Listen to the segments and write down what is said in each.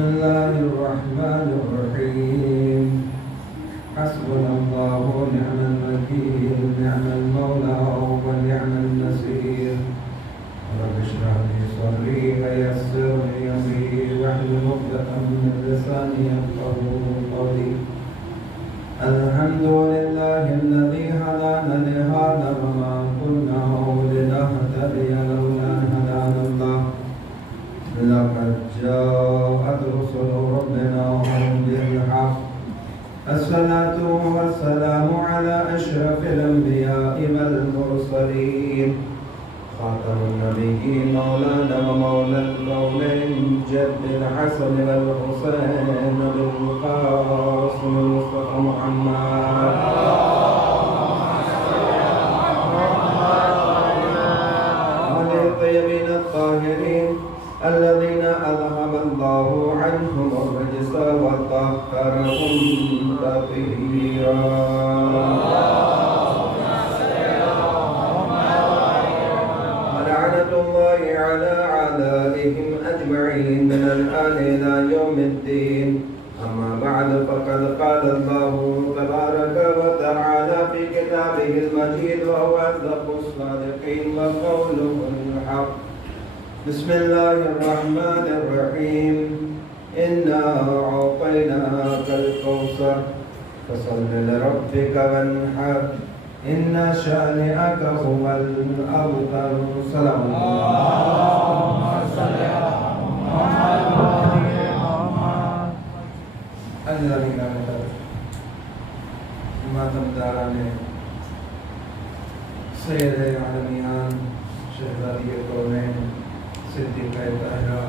الله الرحمن الرحيم حسبنا الله ونعم الوكيل نعم المولى ونعم النصير رب اشرح لي صدري ويسر لي امري واحلل عقدة من لساني يفقهوا قولي الحمد لله الذي هدانا لهذا وما كنا لنهتدي لولا ان هدانا الله لقد جاءت رسل ربنا بالحق الصلاة والسلام على أشرف الأنبياء والمرسلين خاتم النبيين مولانا ومولى الكونين جد الحسن والحسين بالقاسم المصطفى محمد وعلى الطيبين الطاهرين الذين أذهب الله عنهم الرجس وطهرهم تطهيرا ولعنة الله على أعدائهم أجمعين من الآن إلى يوم الدين أما بعد فقد قال الله تبارك وتعالى في كتابه المجيد وهو أصدق الصادقين وقوله الحق بسم الله الرحمن الرحيم إنا أعطيناك الكوثر فصل لربك وانحر إن شانئك هو الأبتر سلام اللهم صل على محمد ماتم داران سید عالمیان شہزادی کونین صدیقہ طاہرہ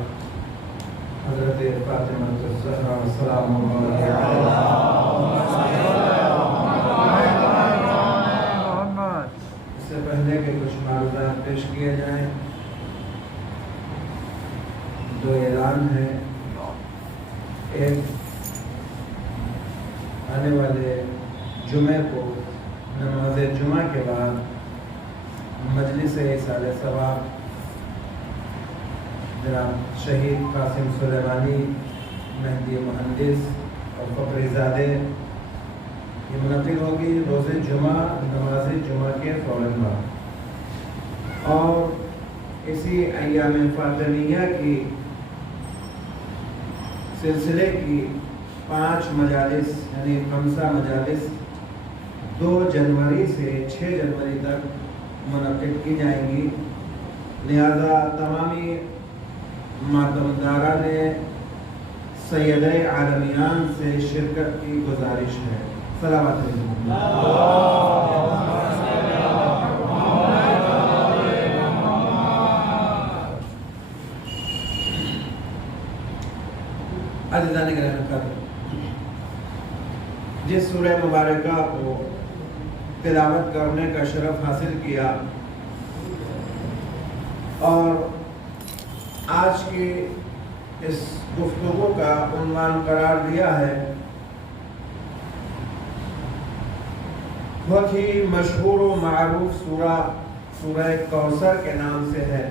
حضرت فاطمہ الزہرا سلام اللہ علیہا اس سے پہلے کہ کچھ معلومات پیش کیے جائیں دو اعلان ہیں ایک آنے والے جمعے کو نماز جمعہ کے بعد مجلس ایصال ثواب جناب شہید قاسم سلیمانی مہدی مہندس اور فقری زادے یہ منعقد ہوگی روز جمعہ نماز جمعہ کے فوراً بعد اور اسی ایام فاطمیہ کی سلسلے کی 5 مجالس یعنی 5 مجالس 2 جنوری سے 6 جنوری تک منعقد کی جائیں گی لہذا تمامی ماتمدارہ نے سید عالمیان سے شرکت کی گزارش ہے صلوات عزیزان گرامی جس سورہ مبارکہ کو تلاوت کرنے کا شرف حاصل کیا اور آج کی اس گفتگو کا عنوان قرار دیا ہے بہت ہی مشہور و معروف سورہ کوثر کے نام سے ہے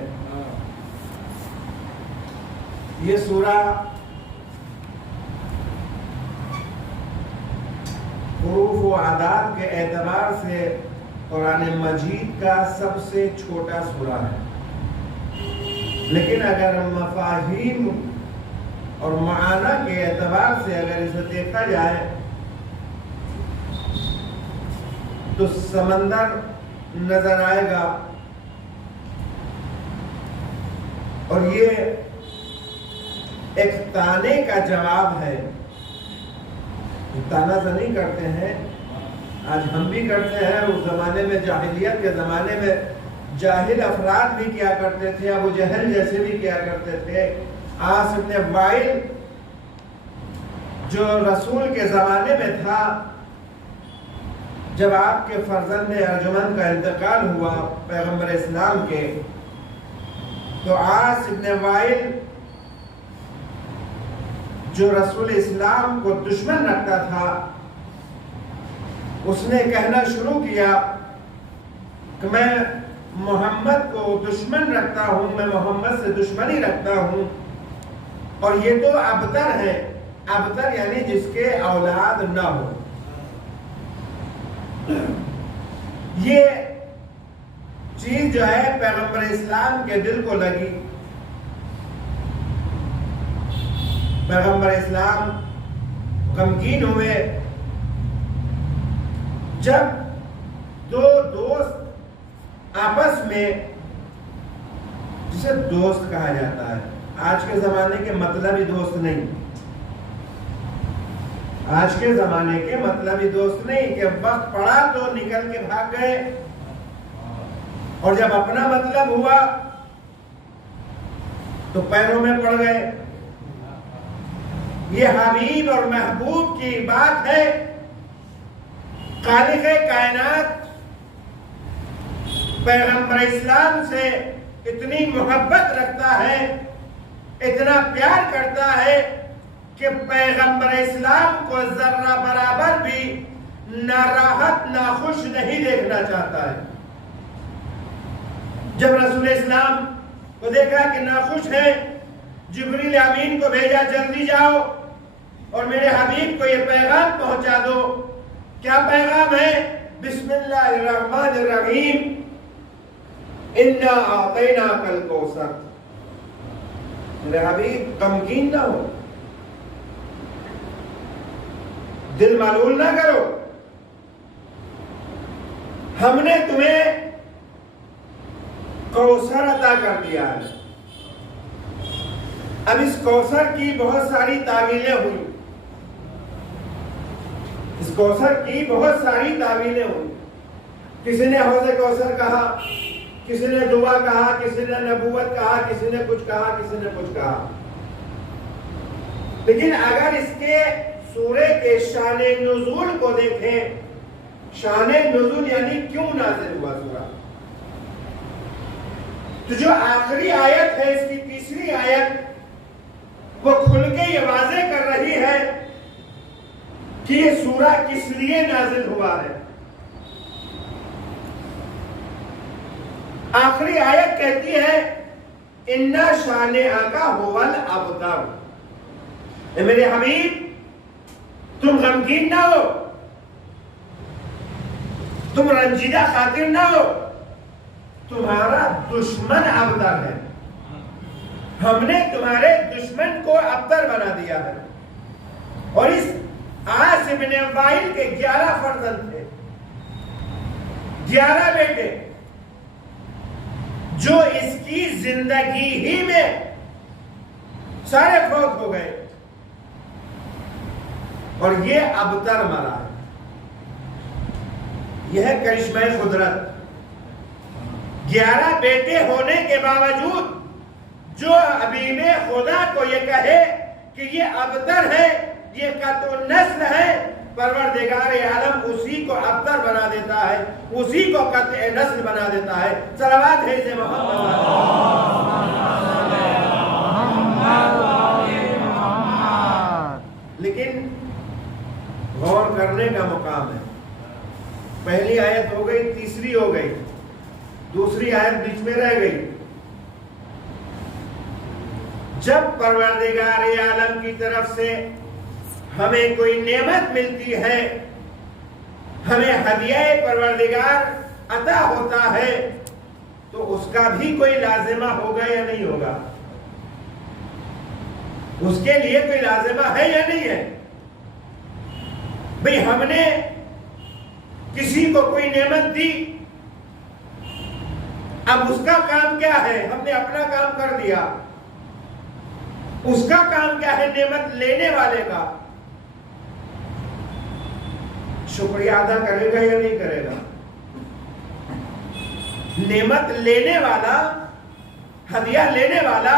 یہ سورہ حروف و اعداد کے اعتبار سے قرآن مجید کا سب سے چھوٹا سورہ ہے لیکن اگر مفاہیم اور معنی کے اعتبار سے اگر اسے دیکھا جائے تو سمندر نظر آئے گا اور یہ ایک تانے کا جواب ہے تانا زنی کرتے ہیں آج ہم بھی کرتے ہیں اس زمانے میں جاہلیت کے زمانے میں جاہل افراد بھی کیا کرتے تھے ابو جہل جیسے بھی کیا کرتے تھے عاص ابن وائل جو رسول کے زمانے میں تھا جب آپ کے فرزند ارجمند کا انتقال ہوا پیغمبر اسلام کے تو عاص ابن وائل جو رسول اسلام کو دشمن رکھتا تھا اس نے کہنا شروع کیا کہ میں محمد کو دشمن رکھتا ہوں میں محمد سے دشمنی رکھتا ہوں اور یہ تو ابتر ہے، ابتر یعنی جس کے اولاد نہ ہو. یہ چیز جو ہے پیغمبر اسلام کے دل کو لگی. پیغمبر اسلام غمگین ہوئے جب دو دوست آپس میں، جسے دوست کہا جاتا ہے، آج کے زمانے کے مطلبی دوست نہیں، آج کے زمانے کے مطلبی دوست نہیں کہ وقت پڑا تو نکل کے بھاگ گئے، اور جب اپنا مطلب ہوا تو پیروں میں پڑ گئے. یہ حبیب اور محبوب کی بات ہے. خالق کائنات پیغمبر اسلام سے اتنی محبت رکھتا ہے، اتنا پیار کرتا ہے کہ پیغمبر اسلام کو ذرہ برابر بھی ناراحت ناخوش نہیں دیکھنا چاہتا ہے. جب رسول اسلام کو دیکھا کہ ناخوش ہے، جبریل امین کو بھیجا، جلدی جاؤ اور میرے حبیب کو یہ پیغام پہنچا دو. کیا پیغام ہے؟ بسم اللہ الرحمن الرحیم، انا اعطیناک الکوثر. میرے حبیب غمگین نہ ہو، دل معلول نہ کرو، ہم نے تمہیں کوثر عطا کر دیا ہے. اب اس کوثر کی بہت ساری تعویلیں ہوئی، اس کوثر کی بہت ساری تعویلیں ہوئی. کسی نے حوض کوثر کہا، کسی نے دعا کہا، کسی نے نبوت کہا، کسی نے کچھ کہا، کسی نے کچھ کہا. لیکن اگر اس کے سورے کے شان نزول کو دیکھیں، شان نزول یعنی کیوں نازل ہوا سورہ، تو جو آخری آیت ہے اس کی تیسری آیت، وہ کھل کے یہ واضح کر رہی ہے کہ یہ سورہ کس لیے نازل ہوا ہے. آخری آیت کہتی ہے اِنَّ شَانِئَكَ هُوَ الْأَبْتَرُ. اے میرے حبیب تم غمگین نہ ہو، تم رنجیدہ خاطر نہ ہو، تمہارا دشمن ابتر ہے. ہم نے تمہارے دشمن کو ابتر بنا دیا ہے. اور اس عاص بن وائل کے 11 فرزند تھے، 11 بیٹے، جو اس کی زندگی ہی میں سارے فوت ہو گئے، اور یہ ابتر مرا. یہ ہے کرشمہ قدرت. 11 بیٹے ہونے کے باوجود جو حبیب خدا کو یہ کہے کہ یہ ابتر ہے، یہ قطع نسل ہے، پروردگار عالم اسی کو ابتر بنا دیتا ہے، اسی کو قطع نسل بنا دیتا ہے. صلوات ہے سے محمد. لیکن غور کرنے کا مقام ہے. پہلی آیت ہو گئی، تیسری ہو گئی، دوسری آیت بیچ میں رہ گئی. جب پروردگار عالم کی طرف سے ہمیں کوئی نعمت ملتی ہے، ہمیں ہدیہ پروردگار عطا ہوتا ہے، تو اس کا بھی کوئی لازمہ ہوگا یا نہیں ہوگا؟ اس کے لیے کوئی لازمہ ہے یا نہیں ہے؟ بھئی ہم نے کسی کو کوئی نعمت دی، اب اس کا کام کیا ہے؟ ہم نے اپنا کام کر دیا. اس کا کام کیا ہے نعمت لینے والے کا؟ شکریہ ادا کرے گا یا نہیں کرے گا؟ نعمت لینے والا، ہدیہ لینے والا،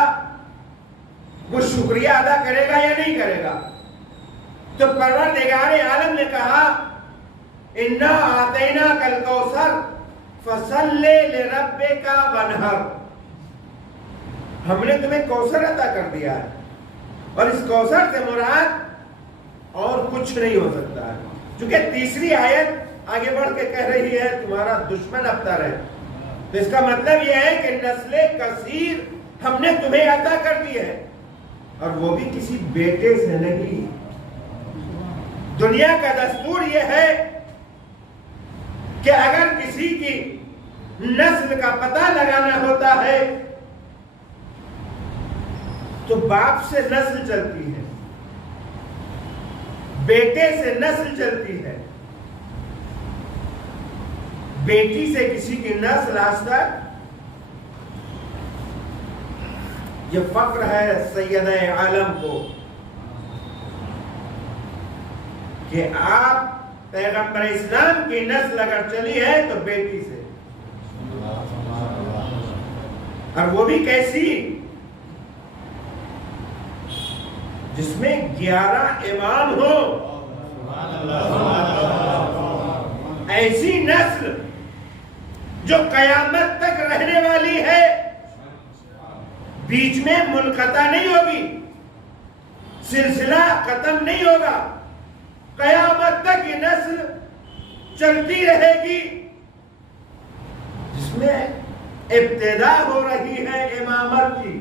وہ شکریہ ادا کرے گا یا نہیں کرے گا؟ تو پروردگار عالم نے کہا اِنَّا أَعْطَيْنَاكَ الْكَوْثَرَ فَصَلِّ لِرَبِّكَ وَانْحَرْ. ہم نے تمہیں کوثر عطا کر دیا ہے، اور اس کوثر سے مراد اور کچھ نہیں ہو سکتا ہے. چونکہ تیسری آیت آگے بڑھ کے کہہ رہی ہے تمہارا دشمن ابتر ہے، تو اس کا مطلب یہ ہے کہ نسل کثیر ہم نے تمہیں عطا کر دی ہے. اور وہ بھی کسی بیٹے سے نہیں. دنیا کا دستور یہ ہے کہ اگر کسی کی نسل کا پتہ لگانا ہوتا ہے تو باپ سے نسل چلتی ہے، بیٹے سے نسل چلتی ہے. بیٹی سے کسی کی نسل آج تک، یہ فخر ہے سیدہ عالم کو کہ آپ پیغمبر اسلام کی نسل اگر چلی ہے تو بیٹی سے، اور وہ بھی کیسی، جس میں 11 امام ہو. ایسی نسل جو قیامت تک رہنے والی ہے، بیچ میں منقطع نہیں ہوگی، سلسلہ ختم نہیں ہوگا، قیامت تک یہ نسل چلتی رہے گی، جس میں ابتدا ہو رہی ہے امامت کی،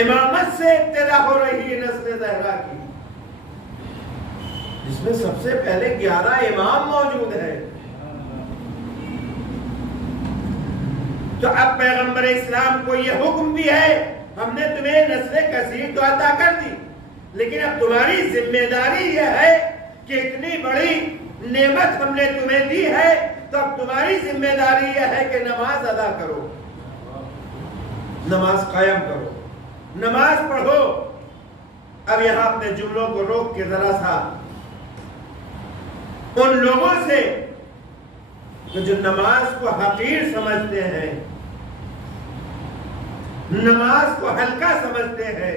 امامت سے ابتدا ہو رہی ہے نسل زہرا کی، جس میں سب سے پہلے 11 امام موجود ہیں. تو اب پیغمبر اسلام کو یہ حکم بھی ہے، ہم نے تمہیں نسل کثیر تو عطا کر دی، لیکن اب تمہاری ذمہ داری یہ ہے کہ اتنی بڑی نعمت ہم نے تمہیں دی ہے، تو اب تمہاری ذمہ داری یہ ہے کہ نماز ادا کرو، نماز قائم کرو، نماز پڑھو. اب یہاں اپنے جملوں کو روک کے ذرا سا ان لوگوں سے جو نماز کو حقیر سمجھتے ہیں، نماز کو ہلکا سمجھتے ہیں،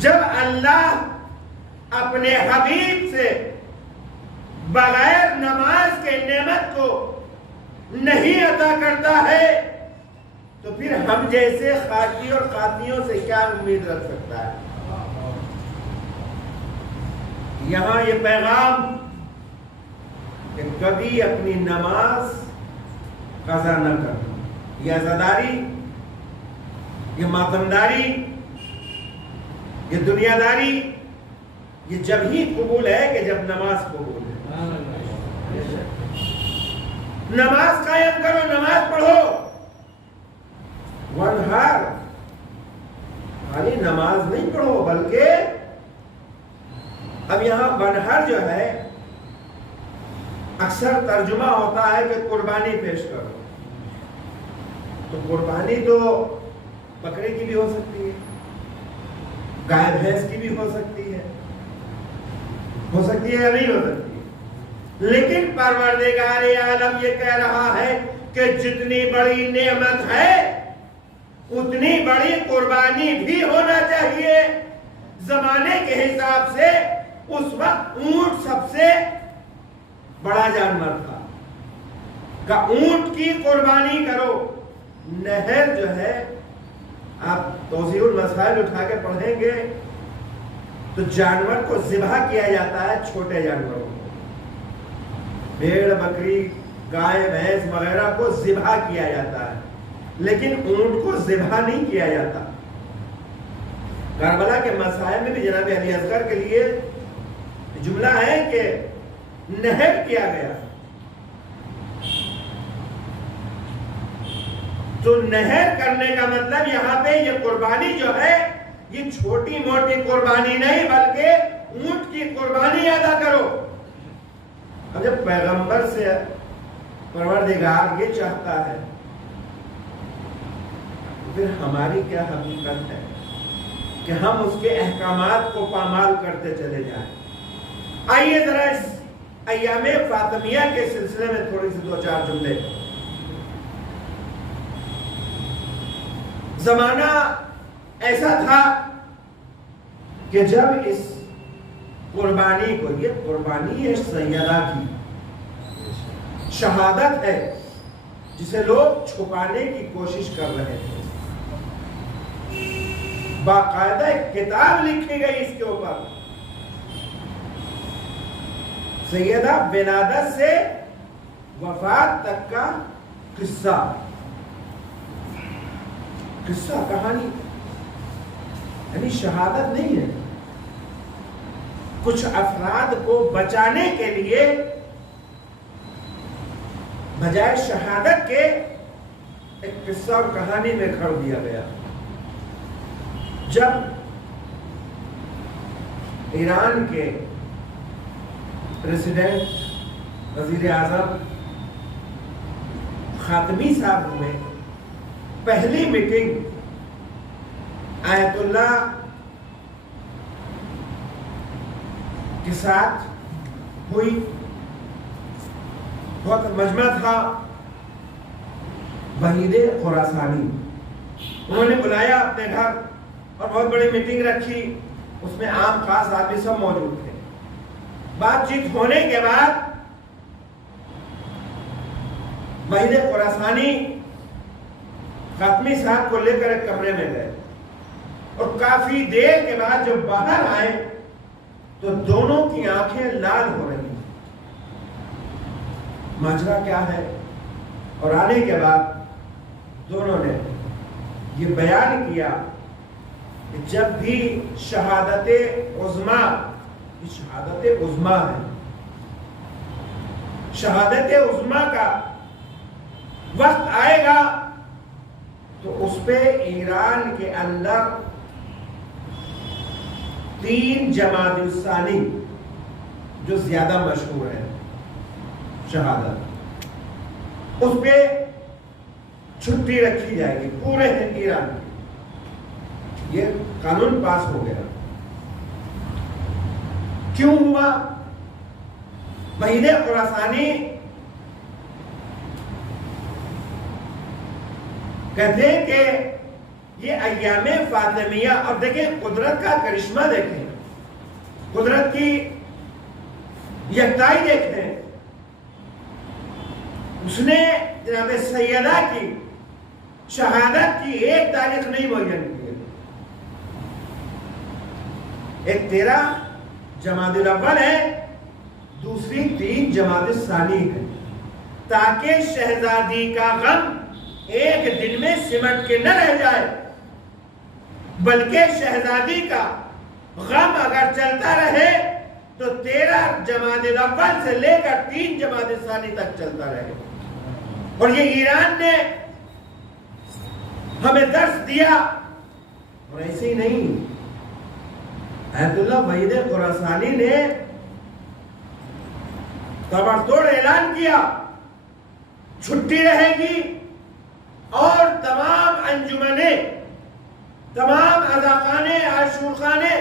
جب اللہ اپنے حبیب سے بغیر نماز کے نعمت کو نہیں عطا کرتا ہے تو پھر ہم جیسے خاکی اور خاتیوں سے کیا امید رکھ سکتا ہے. یہاں یہ پیغام کہ کبھی اپنی نماز قضا نہ کرنا، یہ عزاداری، یہ ماتمداری، یہ دنیا داری، یہ جب ہی قبول ہے کہ جب نماز قبول ہے. نماز قائم کرو، نماز پڑھو. ونہار خالی نماز نہیں پڑھو، بلکہ اب یہاں ونہر جو ہے اکثر ترجمہ ہوتا ہے کہ قربانی پیش کرو. تو قربانی تو بکرے کی بھی ہو سکتی ہے، گائے بھینس کی بھی ہو سکتی ہے یا نہیں ہو سکتی ہے. لیکن پروردگار عالم یہ کہہ رہا ہے کہ جتنی بڑی نعمت ہے اتنی بڑی قربانی بھی ہونا چاہیے. زمانے کے حساب سے اس وقت اونٹ سب سے بڑا جانور تھا کہ اونٹ کی قربانی کرو. نہر جو ہے، آپ توضیح المسائل اٹھا کے پڑھیں گے تو جانور کو ذبح کیا جاتا ہے، چھوٹے جانوروں کو، بھیڑ بکری گائے بھینس وغیرہ کو ذبح کیا جاتا ہے، لیکن اونٹ کو ذبح نہیں کیا جاتا. کربلا کے مسائل میں بھی جناب علی اصغر کے لیے جملہ ہے کہ نہر کیا گیا. تو نہر کرنے کا مطلب یہاں پہ یہ قربانی جو ہے یہ چھوٹی موٹی قربانی نہیں بلکہ اونٹ کی قربانی ادا کرو. اب جب پیغمبر سے پروردگار یہ چاہتا ہے پھر ہماری کیا حقیقت ہے کہ ہم اس کے احکامات کو پامال کرتے چلے جائیں. آئیے ذرا اس ایام فاطمیہ کے سلسلے میں تھوڑی سی 2-4 جملے. زمانہ ایسا تھا کہ جب اس قربانی کو، یہ قربانی ہے سیدہ کی شہادت ہے جسے لوگ چھپانے کی کوشش کر رہے تھے، باقاعدہ ایک کتاب لکھی گئی اس کے اوپر، سیدہ ولادت سے وفات تک کا قصہ کہانی. یعنی شہادت نہیں ہے. کچھ افراد کو بچانے کے لیے بجائے شہادت کے ایک قصہ اور کہانی میں کھڑ دیا گیا. جب ایران کے پریزیڈنٹ وزیر اعظم خاتمی صاحب میں پہلی میٹنگ آیت اللہ کے ساتھ ہوئی، بہت مجمع تھا. وحید خراسانی انہوں نے بلایا اپنے گھر اور بہت بڑی میٹنگ رکھی. اس میں عام خاص آدمی سب موجود تھے. بات چیت ہونے کے بعد وحید خراسانی خاتمی صاحب کو لے کر ایک کمرے میں گئے اور کافی دیر کے بعد جب باہر آئے تو دونوں کی آنکھیں لال ہو رہی ہیں. ماجرا کیا ہے؟ اور آنے کے بعد دونوں نے یہ بیان کیا کہ جب بھی شہادت عظمیٰ، شہادت عظمیٰ ہے، شہادت عظمیٰ کا وقت آئے گا تو اس پہ ایران کے اندر 3 جمادی الثانی جو زیادہ مشہور ہے شہادت، اس پہ چھٹی رکھی جائے گی پورے ایران کی. یہ قانون پاس ہو گیا. کیوں ہوا؟ وحید خراسانی کہتے ہیں کہ یہ ایام فاطمیہ، اور دیکھیں قدرت کا کرشمہ، دیکھیں قدرت کی یکتائی دیکھیں. اس نے جناب سیدہ کی شہادت کی ایک تاریخ نہیں معین کی ہے. ایک 13 جمادی الاول ہے، دوسری 3 جمادی الثانی ہے، تاکہ شہزادی کا غم ایک دن میں سمٹ کے نہ رہ جائے، بلکہ شہزادی کا غم اگر چلتا رہے تو 13 جمادی الاول سے لے کر 3 جمادی الثانی تک چلتا رہے. اور یہ ایران نے ہمیں درس دیا. اور ایسے ہی نہیں، آیت اللہ وحید خراسانی نے تابڑتوڑ اعلان کیا چھٹی رہے گی، اور تمام انجمنیں، تمام عزاخانے، عاشورخانے،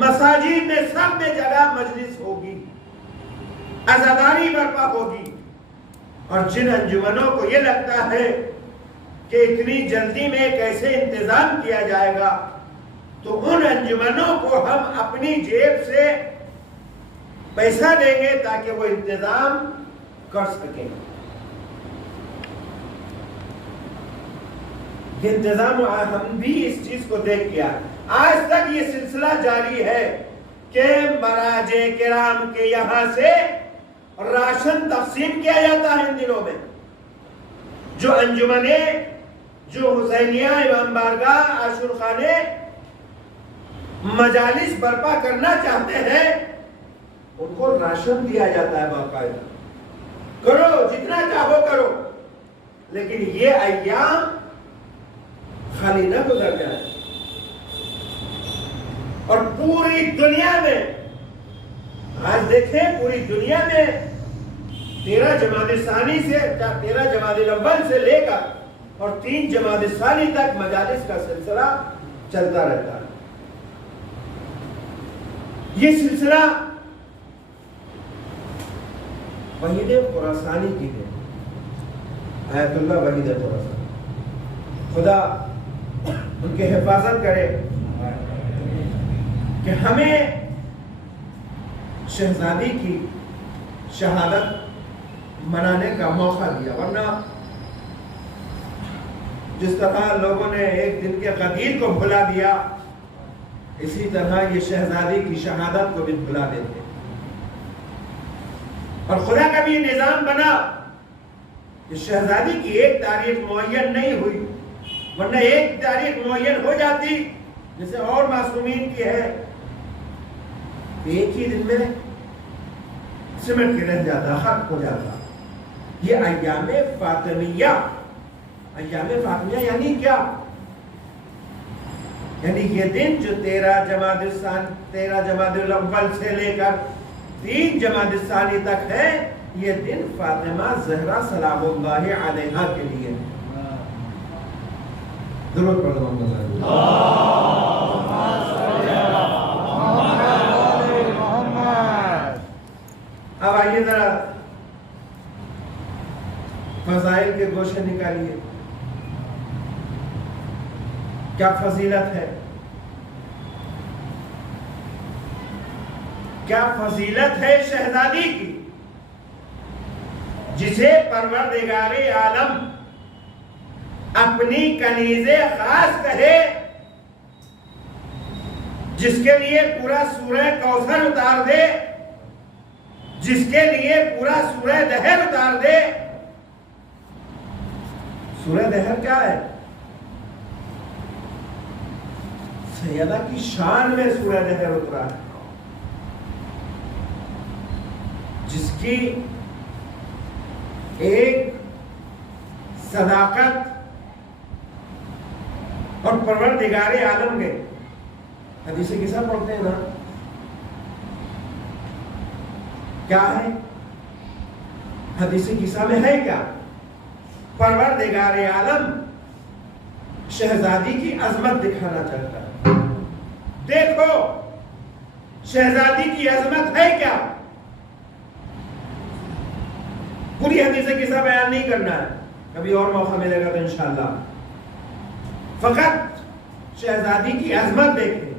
مساجد میں سب میں جگہ مجلس ہوگی، عزاداری برپا ہوگی. اور جن انجمنوں کو یہ لگتا ہے کہ اتنی جلدی میں کیسے انتظام کیا جائے گا، تو ان انجمنوں کو ہم اپنی جیب سے پیسہ دیں گے تاکہ وہ انتظام کر سکیں. یہ انتظام ہم بھی اس چیز کو دیکھ کیا. آج تک یہ سلسلہ جاری ہے کہ مراجع کرام کے یہاں سے راشن تقسیم کیا جاتا ہے ان دنوں میں. جو انجمنیں، جو حسینیہ، امام بارگاہ، عاشور خانے مجالس برپا کرنا چاہتے ہیں، ان کو راشن دیا جاتا ہے باقاعدہ. کرو جتنا چاہو کرو، لیکن یہ ایام خالی نہ گزر جائے. اور پوری دنیا میں آج دیکھیں، پوری دنیا میں 13 جمادی ثانی سے 13 جمادی الاول سے لے کر اور 3 جمادی ثانی تک مجالس کا سلسلہ چلتا رہتا ہے. یہ سلسلہ وحید خراسانی کی ہے، آیت اللہ وحید خراسانی. خدا ان کے حفاظت کرے کہ ہمیں شہزادی کی شہادت منانے کا موقع دیا. ورنہ جس طرح لوگوں نے ایک دن کے غدیر کو بھلا دیا، اسی طرح یہ شہزادی کی شہادت کو بھی بھلا دیتے. اور خدا کا بھی یہ نظام بنا کہ شہزادی کی ایک تاریخ معین نہیں ہوئی، ورنہ ایک تاریخ معین ہو جاتی جیسے اور معصومین کی ہے، ایک ہی دن میں سمٹ کے رہ جاتا، ختم ہو جاتا. یہ ایام فاطمیہ. ایام فاطمیہ یعنی کیا؟ یعنی یہ دن جو 13 جمادی الاول سے لے کر 3 جمادی الثانی تک ہے، یہ دن فاطمہ زہرا سلام اللہ علیہا کے لیے. درود پڑھو محمد. اب آئیے ذرا فضائل کے گوشے نکالیے. کیا فضیلت ہے، کیا فضیلت ہے شہزادی کی، جسے پروردگار عالم اپنی کنیز خاص کہے، جس کے لیے پورا سورہ کوثر اتار دے، جس کے لیے پورا سورہ دہر اتار دے. سورہ دہر کیا ہے؟ سیدہ کی شان میں سورہ دہر اترا ہے، جس کی ایک صداقت اور پروردگار عالم کے حدیث قصہ پڑھتے ہیں نا، کیا ہے حدیث قصہ میں؟ ہے کیا؟ پروردگار عالم شہزادی کی عظمت دکھانا چاہتا ہے. دیکھو شہزادی کی عظمت ہے کیا. پوری حدیث قصہ بیان نہیں کرنا ہے، کبھی اور موقع ملے گا تو انشاءاللہ. فقط شہزادی کی عظمت دیکھیں.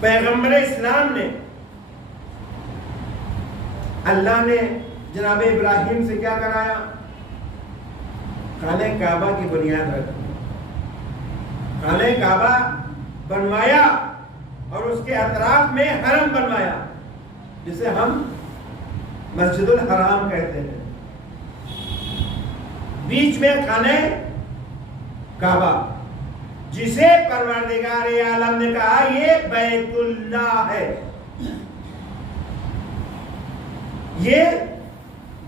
پیغمبر اسلام نے، اللہ نے جناب ابراہیم سے کیا کرایا؟ خانہ کعبہ کی بنیاد رکھی، خانہ کعبہ بنوایا اور اس کے اطراف میں حرم بنوایا، جسے ہم مسجد الحرام کہتے ہیں. بیچ میں خانہ کعبہ، جسے پروردگار عالم نے کہا یہ بیت اللہ ہے، یہ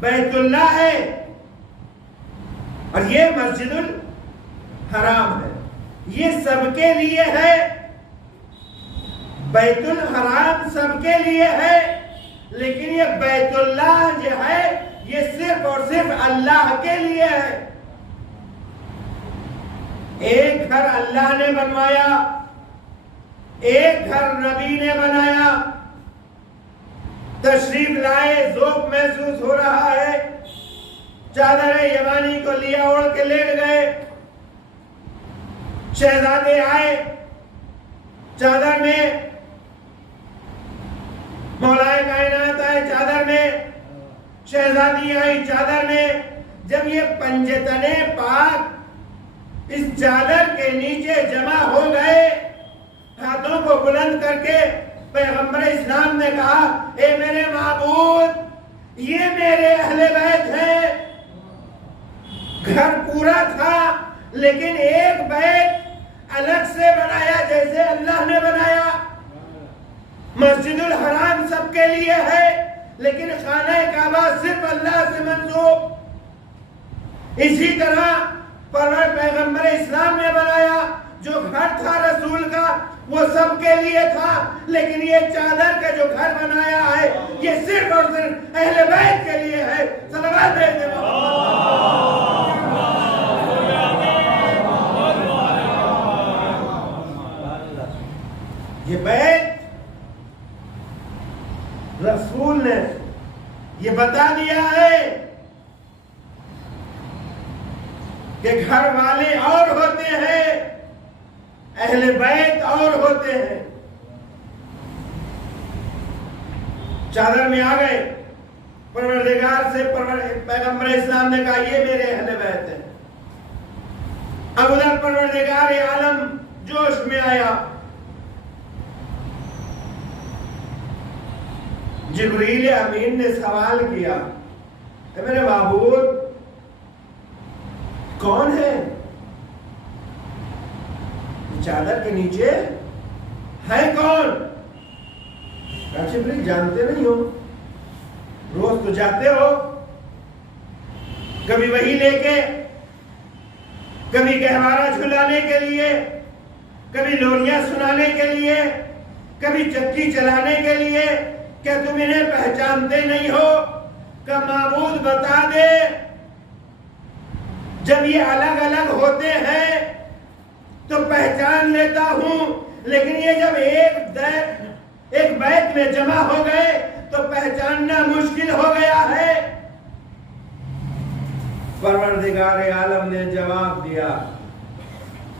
بیت اللہ ہے اور یہ مسجد الحرام ہے. یہ سب کے لیے ہے، بیت الحرام سب کے لیے ہے، لیکن یہ بیت اللہ جو ہے یہ صرف اور صرف اللہ کے لیے ہے. ایک گھر اللہ نے بنوایا، ایک گھر نبی نے بنایا. تشریف لائے، ذوق محسوس ہو رہا ہے، چادر یمانی کو لیا، اوڑھ کے لیٹ گئے. شہزادے آئے چادر میں، مولا کائنات آئے چادر میں، شہزادی آئی چادر میں. جب یہ پنجتن پاک اس چادر کے نیچے جمع ہو گئے، ہاتھوں کو بلند کر کے پیغمبر اسلام نے کہا اے میرے معبود، یہ میرے اہل بیت ہیں. گھر پورا تھا لیکن ایک بیت الگ سے بنایا جیسے اللہ نے بنایا. مسجد الحرام سب کے لیے ہے لیکن خانہ کعبہ صرف اللہ سے منسوب. اسی طرح پیغمبر اسلام نے بنایا جو گھر تھا رسول کا وہ سب کے لیے تھا، لیکن یہ چادر کا جو گھر بنایا ہے یہ صرف اور صرف اہل بیت کے لیے ہے. صلوات بھیجتے یہ بیت رسول نے یہ بتا دیا ہے کہ گھر والے اور ہوتے ہیں، اہل بیت اور ہوتے ہیں. چادر میں آ گئے، پروردگار سے پیغمبر اسلام نے کہا یہ میرے اہل بیت ہیں. اب ادھر پروردگار عالم جوش میں آیا. جبریل امین نے سوال کیا کہ میرے معبود کون ہے؟ چادر کے نیچے ہے کون؟ جبریل جانتے نہیں ہو، روز تو جاتے ہو، کبھی وہی لے کے، کبھی گہوارہ جھلانے کے لیے، کبھی لوریاں سنانے کے لیے، کبھی چکی چلانے کے لیے، کیا تم انہیں پہچانتے نہیں ہو کہ معبود بتا دے؟ جب یہ الگ الگ ہوتے ہیں تو پہچان لیتا ہوں، لیکن یہ جب ایک بیت میں جمع ہو گئے تو پہچاننا مشکل ہو گیا ہے۔ پروردگار عالم نے جواب دیا۔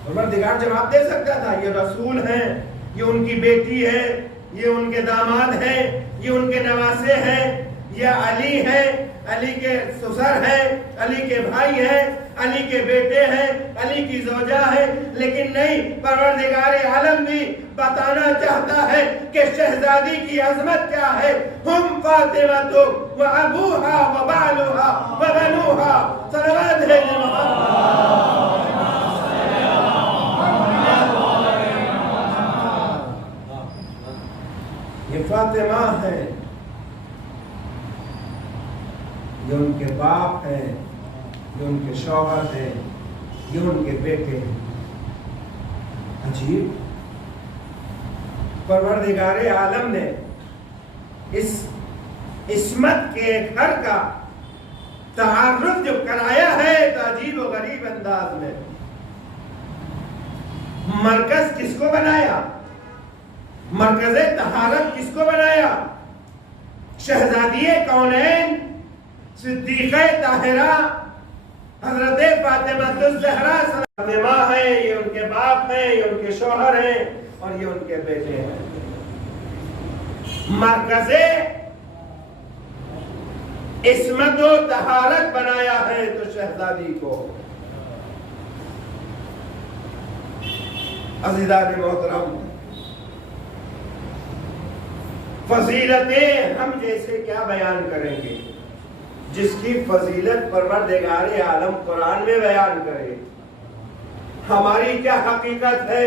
پروردگار جواب دے سکتا تھا، یہ رسول ہیں، یہ ان کی بیٹی ہے، یہ ان کے داماد ہیں، یہ ان کے نواسے ہیں، یہ علی ہیں، علی کے سسر ہیں، علی کے بھائی ہیں، علی کے بیٹے ہیں، علی کی زوجہ ہے، لیکن نہیں، پروردگار عالم بھی بتانا چاہتا ہے کہ شہزادی کی عظمت کیا ہے۔ ہم فاطمہ و ابوہا و بالوہا و بنوہا، صلوات ہے محمد۔ یہ فاطمہ ہے، یہ ان کے باپ ہیں، یہ ان کے شوہر ہیں، یہ ان کے بیٹے ہیں۔ عجیب، پروردگار عالم نے اس عصمت کے گھر کا تعارف جو کرایا ہے تو عجیب و غریب انداز میں۔ مرکز کس کو بنایا؟ مرکز طہارت کس کو بنایا؟ شہزادی کونین صدیقہ طاہرہ حضرت فاطمہ الزہرا فاطمہ ہے، یہ ان کے باپ ہیں، یہ ان کے شوہر ہیں اور یہ ان کے بیٹے ہیں۔ مرکز عصمت و طہارت بنایا ہے تو شہزادی کو۔ عزیزان محترم، فضیلتیں ہم جیسے کیا بیان کریں گے جس کی فضیلت پروردگار عالم قرآن میں بیان کرے؟ ہماری کیا حقیقت ہے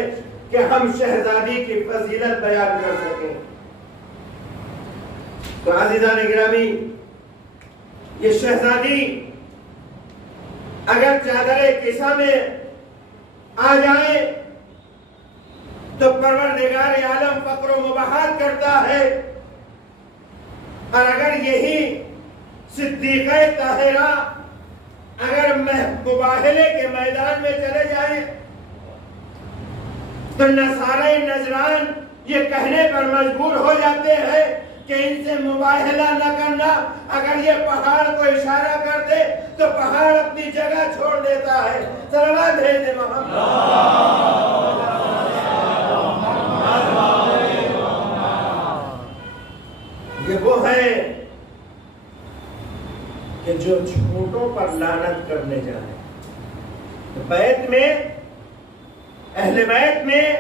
کہ ہم شہزادی کی فضیلت بیان کر سکیں؟ تو عزیزان گرامی، یہ شہزادی اگر چادر کسا میں آ جائے تو پروردگار عالم فقر و مباحات کرتا ہے، اور اگر یہی صدیقہ طاہرہ اگر مباہلے کے میدان میں چلے جائیں تو نصارہ نجران یہ کہنے پر مجبور ہو جاتے ہیں کہ ان سے مباہلہ نہ کرنا۔ اگر یہ پہاڑ کو اشارہ کر دے تو پہاڑ اپنی جگہ چھوڑ دیتا ہے۔ صلوات ہے محمد۔ یہ وہ ہے کہ جو چھوٹوں پر لعنت کرنے جائے۔ بیت میں، اہل بیت میں،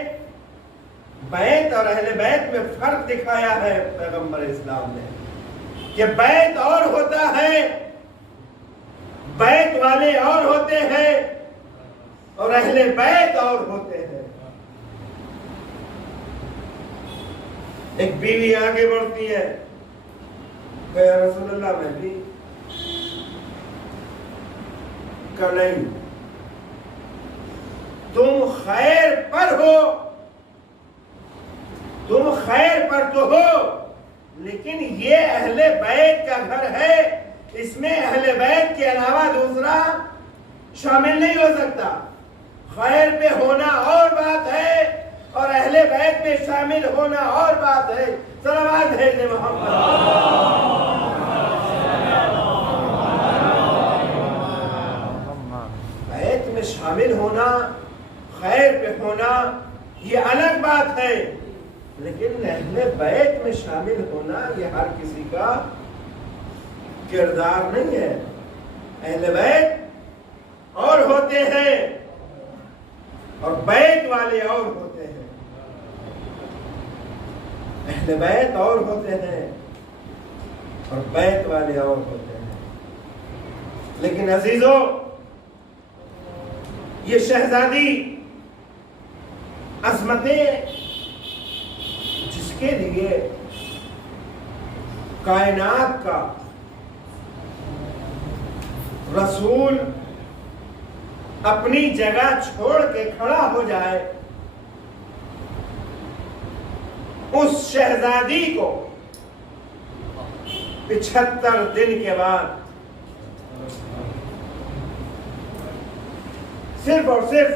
بیت اور اہل بیت میں فرق دکھایا ہے پیغمبر اسلام نے کہ بیت اور ہوتا ہے، بیت والے اور ہوتے ہیں اور اہل بیت اور ہوتے ہیں۔ ایک بیوی آگے بڑھتی ہے کہ یا رسول اللہ میں بھی کہ نہیں، تم خیر پر ہو، تم خیر پر تو ہو، لیکن یہ اہل بیت کا گھر ہے، اس میں اہل بیت کے علاوہ دوسرا شامل نہیں ہو سکتا۔ خیر پہ ہونا اور بات ہے اور اہل بیت میں شامل ہونا اور بات ہے۔ صلوات ہے محمد۔ بیت میں شامل ہونا، خیر پہ ہونا یہ الگ بات ہے، لیکن اہل بیت میں شامل ہونا یہ ہر کسی کا کردار نہیں ہے۔ اہل بیت اور ہوتے ہیں اور بیت والے اور ہوتے ہیں۔ اہل بیت اور ہوتے ہیں اور بیت والے اور ہوتے ہیں۔ لیکن عزیزو، یہ شہزادی عظمتیں جس کے لیے کائنات کا رسول اپنی جگہ چھوڑ کے کھڑا ہو جائے، اس شہزادی کو 75 دن کے بعد صرف اور صرف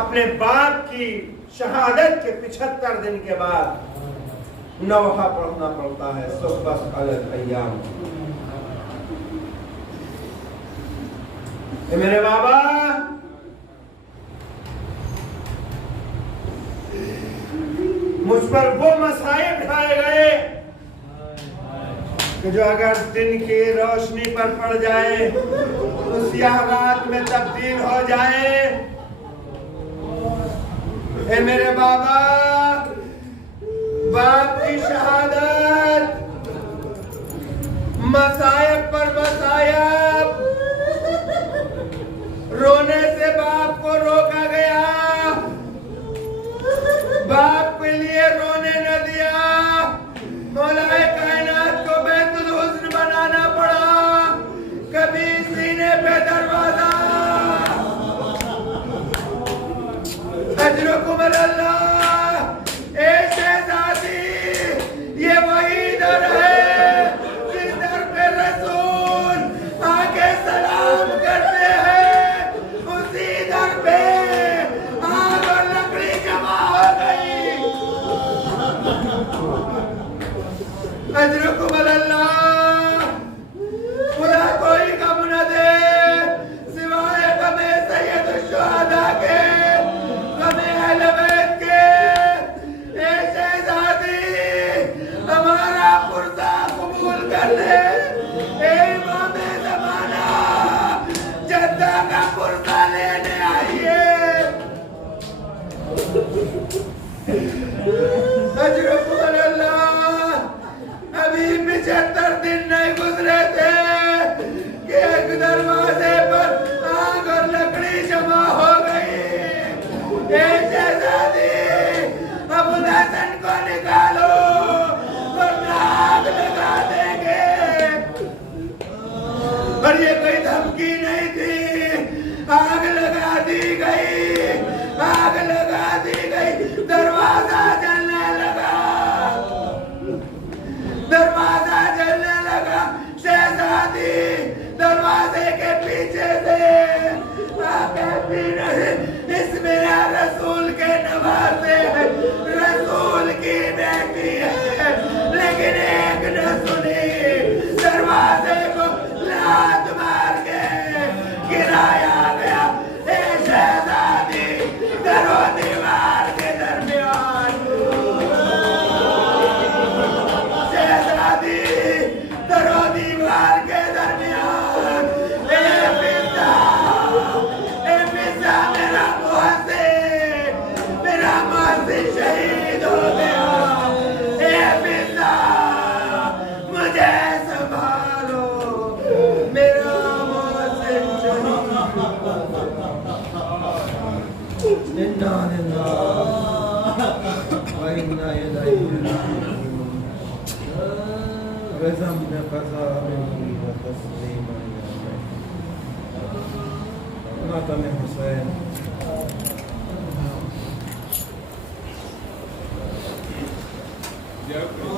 اپنے باپ کی شہادت کے 75 دن کے بعد نوحہ پڑھنا پڑتا ہے، صبح الایام۔ اے میرے بابا، مجھ پر وہ مصائب ڈھائے گئے کہ جو اگر دن کی روشنی پر پڑ جائے تو سیاہ رات میں تبدیل ہو جائے۔ اے میرے بابا، باپ کی شہادت، مصائب پر مصائب، رونے سے باپ کو روکا گیا، باپ کے لیے رونے نہ دیا، مولا کائنات کو بیت الحزن بنانا پڑا، کبھی سینے پہ دروازہ، اجرکم اللہ۔ اے شہزادی، یہ وہی در ہے جس در پہ رسول آ کے سلام کرتے ہیں، اسی در پہ آگ اور لکڑی جمع ہو گئی۔ اجرکم اللہ۔ خدا کوئی غم نہ دے سوائے غم سید الشہداء کے، غم اہل بیت کے۔ اے شہزادی، ہمارا پرزہ قبول کر لے۔ اے امام زمانہ، جدہ کا پرزہ لینے آئیے۔ اجرکم اللہ۔ ابھی 75 دن نہیں گزرے تھے کہ ایک دروازے پر آگ اور لکڑی جمع ہو گئی۔ اے شہزادی، ابو الحسن کو نکالو ورنہ آگ لگا دیں گے۔ اور یہ کوئی دھمکی نہیں تھی، آگ لگا دی گئی، آگ لگا دی گئی، دروازہ جلنے لگا، دروازہ جلنے لگا۔ شہزادی دروازے کے پیچھے سے کہتی نہیں، اس میرا رسول کے نواسے ہیں، رسول کی بیٹی ہے، لیکن ایک نہ سنی، دروازے کو لات مار کے گرایا گیا۔ اے شہزادی، در و دیوار کے درمیان، شہزادی در و دیوار کے درمیان، اے فضا، اے فضا، میرا محسن شہید ہو گیا۔ اے فضا، مجھے سنبھالو، میرا محسن شہید۔ انا للہ و انا الیہ راجعون۔ وزم قضاء و تسلیم ماتم حسین۔ Yeah.